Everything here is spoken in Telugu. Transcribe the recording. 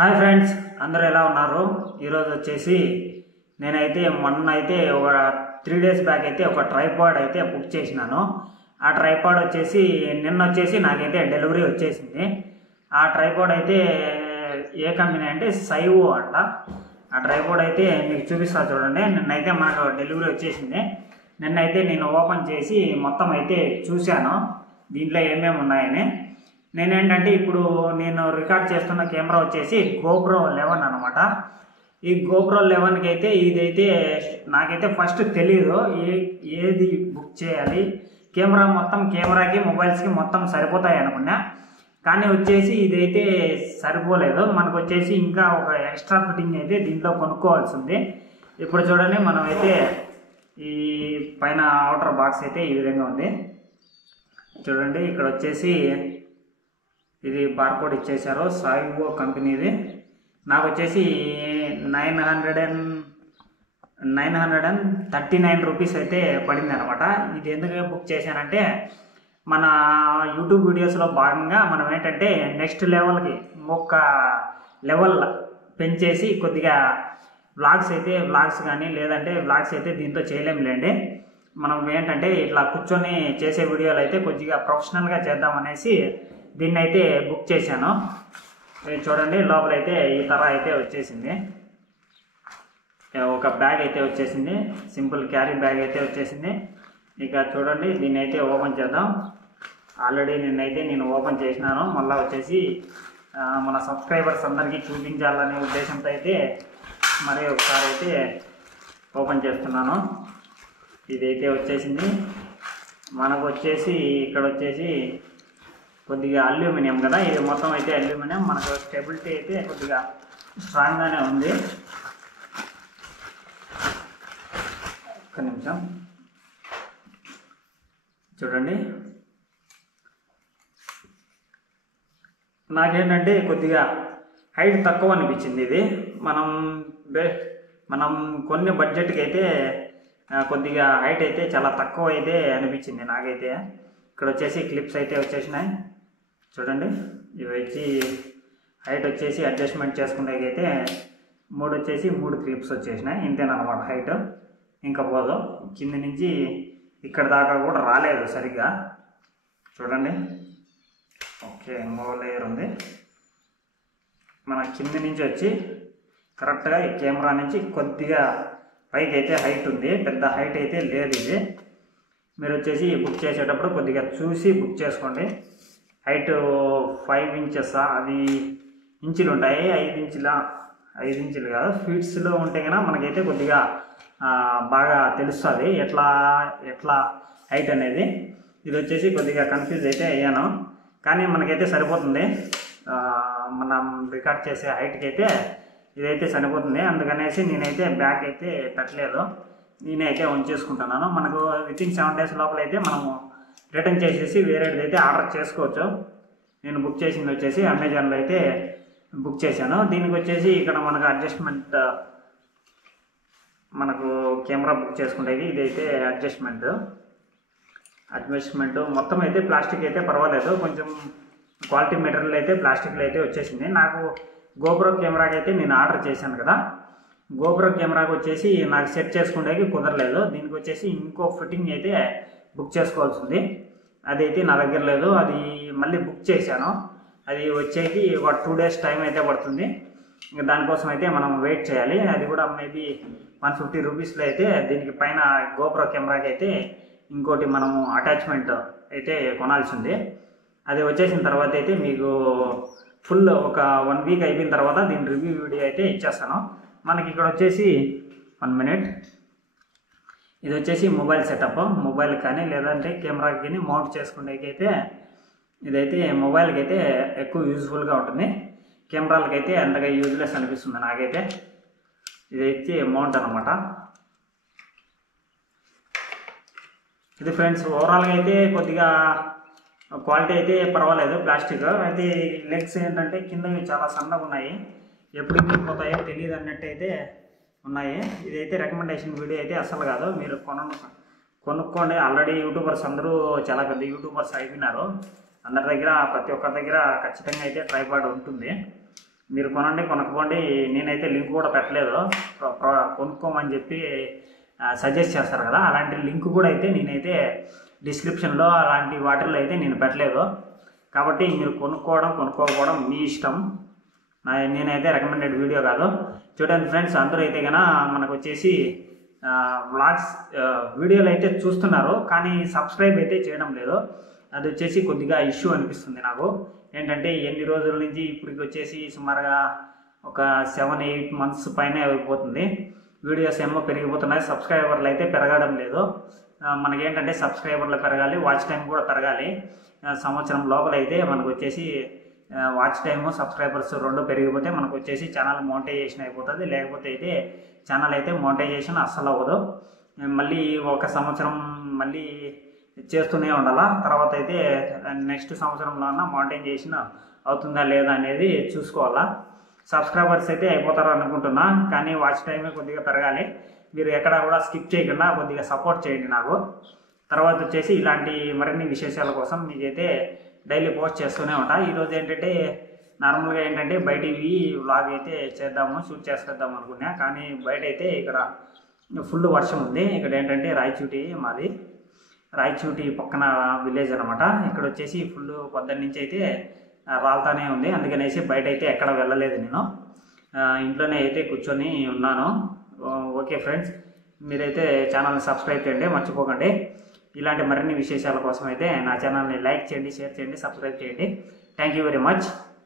హాయ్ ఫ్రెండ్స్, అందరూ ఎలా ఉన్నారు? ఈరోజు వచ్చేసి నేనైతే మొన్న అయితే ఒక 3 డేస్ బ్యాక్ అయితే ఒక ట్రైపాడ్ అయితే బుక్ చేసినాను. ఆ ట్రైపాడ్ వచ్చేసి నిన్న వచ్చేసి నాకైతే డెలివరీ వచ్చేసింది. ఆ ట్రైపాడ్ అయితే ఏ కంపెనీ అంటే సైవో అంట. ఆ ట్రైపాడ్ అయితే మీకు చూపిస్తా చూడండి. నిన్నైతే మనకు డెలివరీ వచ్చేసింది. నిన్నైతే నేను ఓపెన్ చేసి మొత్తం అయితే చూశాను దీంట్లో ఏమేమి ఉన్నాయని. నేనేంటంటే ఇప్పుడు నేను రికార్డ్ చేస్తున్న కెమెరా వచ్చేసి GoPro 11 అనమాట. ఈ GoPro 11కి అయితే ఇదైతే నాకైతే ఫస్ట్ తెలియదు ఏది బుక్ చేయాలి. కెమెరా మొత్తం కెమెరాకి మొబైల్స్కి మొత్తం సరిపోతాయి అనుకున్నా, కానీ వచ్చేసి ఇదైతే సరిపోలేదు. మనకు వచ్చేసి ఇంకా ఒక ఎక్స్ట్రా ఫిట్టింగ్ అయితే దీంట్లో కొనుక్కోవాల్సి ఉంది. ఇప్పుడు చూడండి, మనం అయితే ఈ పైన అవుటర్ బాక్స్ అయితే ఈ విధంగా ఉంది చూడండి. ఇక్కడ వచ్చేసి ఇది బార్కోడ్ ఇచ్చేసారు, సైవో కంపెనీది. నాకు వచ్చేసి 939 రూపీస్ అయితే పడింది అనమాట. ఇది ఎందుకు బుక్ చేశానంటే, మన యూట్యూబ్ వీడియోస్లో భాగంగా మనం ఏంటంటే నెక్స్ట్ లెవెల్కి ఇంకొక లెవెల్ పెంచేసి కొద్దిగా వ్లాగ్స్ కానీ లేదంటే వ్లాగ్స్ అయితే దీంతో చేయలేములేండి. మనం ఏంటంటే ఇట్లా కూర్చొని చేసే వీడియోలు అయితే కొద్దిగా ప్రొఫెషనల్గా చేద్దామనేసి దీన్ని అయితే బుక్ చేశాను. చూడండి, లోపలైతే ఈ తర అయితే వచ్చేసింది. ఒక బ్యాగ్ అయితే వచ్చేసింది, సింపుల్ క్యారీ బ్యాగ్ అయితే వచ్చేసింది. ఇక చూడండి, దీన్ని అయితే ఓపెన్ చేద్దాం. ఆల్రెడీ నేను ఓపెన్ చేసినాను. మళ్ళీ వచ్చేసి మన సబ్స్క్రైబర్స్ అందరికీ చూపించాలనే ఉద్దేశంతో అయితే మరి ఒకసారి అయితే ఓపెన్ చేస్తున్నాను. ఇదైతే వచ్చేసింది. మనకు వచ్చేసి ఇక్కడ వచ్చేసి కొద్దిగా అల్యూమినియం కదా, ఇది మొత్తం అయితే అల్యూమినియం. మనకు స్టెబిలిటీ అయితే కొద్దిగా స్ట్రాంగ్గానే ఉంది. ఒక్క నిమిషం చూడండి. నాకేంటంటే కొద్దిగా హైట్ తక్కువ అనిపించింది ఇది. మనం కొన్ని బడ్జెట్కి అయితే కొద్దిగా హైట్ అయితే చాలా తక్కువ అయితే అనిపించింది నాకైతే. ఇక్కడ వచ్చేసి క్లిప్స్ అయితే వచ్చేసినాయి చూడండి. ఇవి వచ్చి హైట్ వచ్చేసి అడ్జస్ట్మెంట్ చేసుకునేకైతే 3 క్లిప్స్ వచ్చేసినాయి. ఇంతేనమాట హైట్, ఇంకా పోదు. కింద నుంచి ఇక్కడ దాకా కూడా రాలేదు సరిగ్గా చూడండి. ఓకే, ఇంకో లేయర్ ఉంది. మన కింద నుంచి వచ్చి కరెక్ట్గా ఈ కెమెరా నుంచి కొద్దిగా పైకి అయితే హైట్ ఉంది, పెద్ద హైట్ అయితే లేదు ఇది. మీరు వచ్చేసి బుక్ చేసేటప్పుడు కొద్దిగా చూసి బుక్ చేసుకోండి. హైట్ 5 ఇంచెస్, అది ఇంచులు ఉంటాయి. 5 ఇంచులు కాదు, ఫీట్స్లో ఉంటే కన్నా మనకైతే కొద్దిగా బాగా తెలుస్తుంది ఎట్లా హైట్ అనేది. ఇది వచ్చేసి కొద్దిగా కన్ఫ్యూజ్ అయితే అయ్యాను, కానీ మనకైతే సరిపోతుంది. మనం రికార్డ్ చేసే హైట్కి అయితే ఇదైతే సరిపోతుంది. అందుకనేసి నేనైతే బ్యాక్ అయితే పెట్టలేదు, నేనైతే ఉంచేసుకుంటున్నాను. మనకు వితిన్ 7 డేస్ లోపల అయితే మనము రిటర్న్ చేసేసి వేరేది అయితే ఆర్డర్ చేసుకోవచ్చు. నేను బుక్ చేసింది వచ్చేసి అమెజాన్లో అయితే బుక్ చేశాను. దీనికి వచ్చేసి ఇక్కడ మనకు అడ్జస్ట్మెంట్, మనకు కెమెరా బుక్ చేసుకుంటేది ఇదైతే అడ్జస్ట్మెంట్ మొత్తం అయితే ప్లాస్టిక్ అయితే పర్వాలేదు, కొంచెం క్వాలిటీ మెటీరియల్ అయితే ప్లాస్టిక్లో అయితే వచ్చేసింది. నాకు GoPro కెమెరాకి అయితే నేను ఆర్డర్ చేశాను కదా, GoPro కెమెరాకి వచ్చేసి నాకు సెట్ చేసుకునేకి కుదరలేదు. దీనికి వచ్చేసి ఇంకో ఫిట్టింగ్ అయితే బుక్ చేసుకోవాల్సింది, అదైతే నా దగ్గర లేదు. అది మళ్ళీ బుక్ చేశాను, అది వచ్చేకి ఒక 2 డేస్ టైం అయితే పడుతుంది. ఇంకా దానికోసం అయితే మనం వెయిట్ చేయాలి. అది కూడా మేబీ 150 రూపీస్లో అయితే దీనికి పైన GoPro కెమెరాకి అయితే ఇంకోటి మనము అటాచ్మెంట్ అయితే కొనాల్సి ఉంది. అది వచ్చేసిన తర్వాత అయితే మీకు ఫుల్ ఒక 1 వీక్ అయిపోయిన తర్వాత దీని రివ్యూ వీడియో అయితే ఇచ్చేస్తాను. మనకి ఇక్కడ వచ్చేసి 1 మినిట్, ఇది వచ్చేసి మొబైల్ సెటప్. మొబైల్ కానీ లేదంటే కెమెరాకి కానీ మౌంట్ చేసుకునేకైతే ఇదైతే మొబైల్కి అయితే ఎక్కువ యూజ్ఫుల్గా ఉంటుంది, కెమెరాలకి అయితే అంతగా యూజ్లెస్ అనిపిస్తుంది నాకైతే. ఇదైతే మౌంట్ అనమాట. ఇది ఫ్రెండ్స్, ఓవరాల్గా అయితే కొద్దిగా క్వాలిటీ అయితే పర్వాలేదు ప్లాస్టిక్ అయితే. లెగ్స్ ఏంటంటే కిందవి చాలా సన్నగా ఉన్నాయి, ఎప్పుడు పోతాయో తెలియదు అన్నట్టు అయితే ఉన్నాయి. ఇదైతే రికమెండేషన్ వీడియో అయితే అసలు కాదు, మీరు కొనుక్కోండి. ఆల్రెడీ యూట్యూబర్స్ అందరూ చాలా పెద్ద యూట్యూబర్స్ అయిపోయినారు. అందరి దగ్గర ప్రతి ఒక్కరి దగ్గర ఖచ్చితంగా అయితే ట్రైపాడ్ ఉంటుంది. మీరు కొనండి, కొనకపోండి. నేనైతే లింక్ కూడా పెట్టలేదు. కొనుక్కోమని చెప్పి సజెస్ట్ చేస్తారు కదా, అలాంటి లింక్ కూడా అయితే నేనైతే డిస్క్రిప్షన్లో అలాంటి వాటిల్లో అయితే నేను పెట్టలేదు. కాబట్టి మీరు కొనుక్కోకపోవడం మీ ఇష్టం. నేనైతే రికమెండెడ్ వీడియో కాదు. చూడండి ఫ్రెండ్స్, అందరూ అయితే కన్నా మనకు వచ్చేసి వ్లాగ్స్ వీడియోలు అయితే చూస్తున్నారు, కానీ సబ్స్క్రైబ్ అయితే చేయడం లేదు. అది వచ్చేసి కొద్దిగా ఇష్యూ అనిపిస్తుంది నాకు. ఏంటంటే ఎన్ని రోజుల నుంచి ఇప్పటికి వచ్చేసి సుమారుగా ఒక 7-8 months పైన అయిపోతుంది. వీడియోస్ ఏమో పెరిగిపోతున్నాయి, సబ్స్క్రైబర్లు అయితే పెరగడం లేదు. మనకేంటంటే సబ్స్క్రైబర్లు పెరగాలి, వాచ్ టైం కూడా పెరగాలి. సంవత్సరం లోపల అయితే మనకు వచ్చేసి వాచ్ టైము, సబ్స్క్రైబర్స్ రెండు పెరిగిపోతే మనకు వచ్చేసి ఛానల్ మోనిటైజేషన్ అయిపోతుంది. లేకపోతే అయితే ఛానల్ అయితే మోనిటైజేషన్ అస్సలు అవ్వదు. మళ్ళీ ఒక సంవత్సరం మళ్ళీ చేస్తూనే ఉండాలా. తర్వాత అయితే నెక్స్ట్ సంవత్సరంలో మోనిటైజేషన్ అవుతుందా లేదా అనేది చూసుకోవాలా. సబ్స్క్రైబర్స్ అయితే అయిపోతారు అనుకుంటున్నా, కానీ వాచ్ టైమే కొద్దిగా పెరగాలి. మీరు ఎక్కడ కూడా స్కిప్ చేయకుండా కొద్దిగా సపోర్ట్ చేయండి నాకు. తర్వాత వచ్చేసి ఇలాంటి మరిన్ని విశేషాల కోసం మీకైతే డైలీ పోస్ట్ చేస్తూనే ఉంటా. ఈరోజు ఏంటంటే నార్మల్గా ఏంటంటే బయటివి వ్లాగ్ అయితే షూట్ చేసేద్దాం అనుకున్నా, కానీ బయట అయితే ఇక్కడ ఫుల్ వర్షం ఉంది. ఇక్కడ ఏంటంటే రాయచూటి, మాది రాయచూటి పక్కన విలేజ్ అనమాట. ఇక్కడ వచ్చేసి ఫుల్ పొద్దున్న నుంచి అయితే రాలుతానే ఉంది. అందుకనేసి బయట అయితే ఎక్కడ వెళ్ళలేదు, నేను ఇంట్లోనే అయితే కూర్చొని ఉన్నాను. ఓకే ఫ్రెండ్స్, మీరైతే ఛానల్ని సబ్స్క్రైబ్ చేయండి, మర్చిపోకండి. ఇలాంటి మరిన్ని విశేషాల కోసం అయితే నా ఛానల్ని లైక్ చేయండి, షేర్ చేయండి, సబ్స్క్రైబ్ చేయండి. Thank you very much.